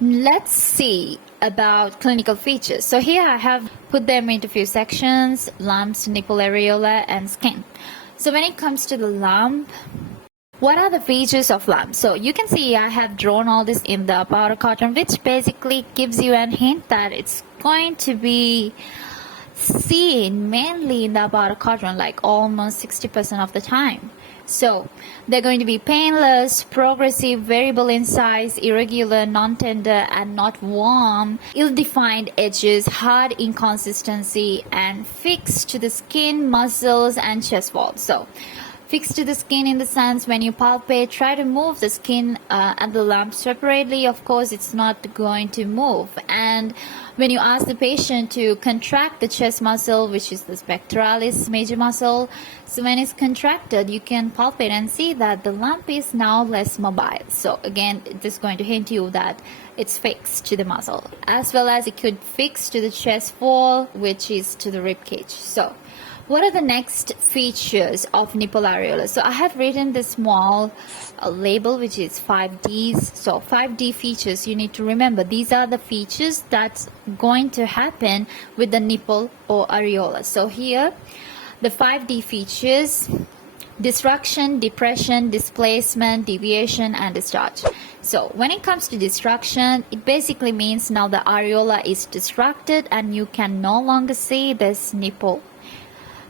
Let's see about clinical features. So here I have put them into few sections: lumps, nipple areola, and skin. So when it comes to the lump, what are the features of lump? So you can see I have drawn all this in the powder carton, which basically gives you a hint that it's going to be seen mainly in the powder carton, like almost 60% of the time. So they're going to be painless, progressive, variable in size, irregular, non-tender, and not warm, ill-defined edges, hard in consistency, and fixed to the skin, muscles, and chest wall. So fixed to the skin in the sense when you palpate, try to move the skin and the lump separately. Of course, it's not going to move. And when you ask the patient to contract the chest muscle, which is the pectoralis major muscle, so when it's contracted, you can palpate and see that the lump is now less mobile. So again, this is going to hint you that it's fixed to the muscle, as well as it could fix to the chest wall, which is to the rib cage. So what are the next features of nipple areola? So I have written this small label, which is 5Ds. So 5D features, you need to remember these are the features that's going to happen with the nipple or areola. So here the 5D features: destruction, depression, displacement, deviation, and discharge. So when it comes to destruction, it basically means now the areola is destructed and you can no longer see this nipple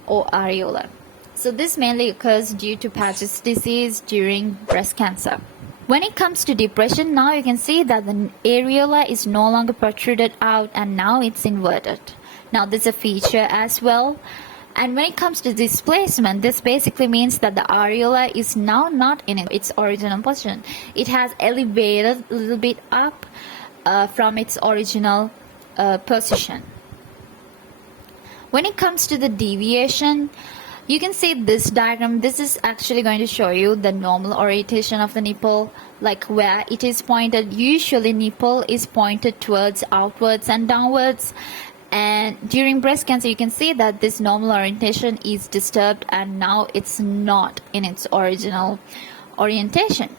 or areola. So this mainly occurs due to Paget's disease during breast cancer. When it comes to depression, now you can see that the areola is no longer protruded out and now it's inverted. Now this is a feature as well. And when it comes to displacement, this basically means that the areola is now not in its original position. It has elevated a little bit up from its original position. When it comes to the deviation, you can see this diagram. This is actually going to show you the normal orientation of the nipple, like where it is pointed. Usually nipple is pointed towards outwards and downwards. And during breast cancer, you can see that this normal orientation is disturbed and now it's not in its original orientation.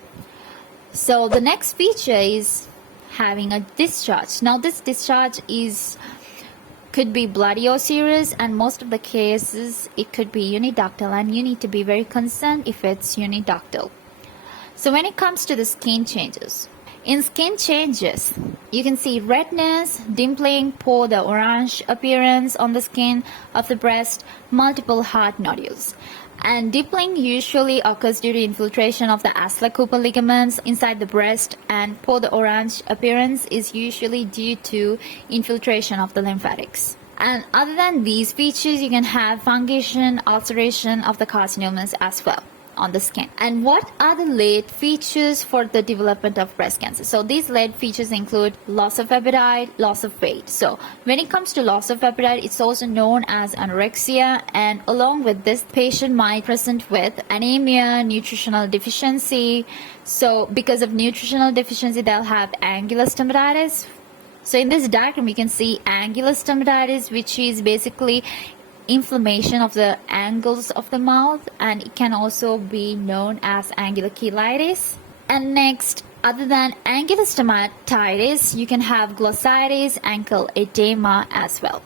So the next feature is having a discharge. Now this discharge could be bloody or serious, and most of the cases it could be uniductal, and you need to be very concerned if it's uniductal. So when it comes to the skin changes, in skin changes, you can see redness, dimpling, pour the orange appearance on the skin of the breast, multiple hard nodules. And dimpling usually occurs due to infiltration of the Asler-Cooper ligaments inside the breast, and pour the orange appearance is usually due to infiltration of the lymphatics. And other than these features, you can have fungation, ulceration of the carcinomas as well on the skin. And what are the late features for the development of breast cancer? So these late features include loss of appetite, loss of weight. So when it comes to loss of appetite, it's also known as anorexia, and along with this, patient might present with anemia, nutritional deficiency. So because of nutritional deficiency, they'll have angular stomatitis. So in this diagram, you can see angular stomatitis, which is basically inflammation of the angles of the mouth, and it can also be known as angular cheilitis. And next, other than angular stomatitis, you can have glossitis, ankle edema as well.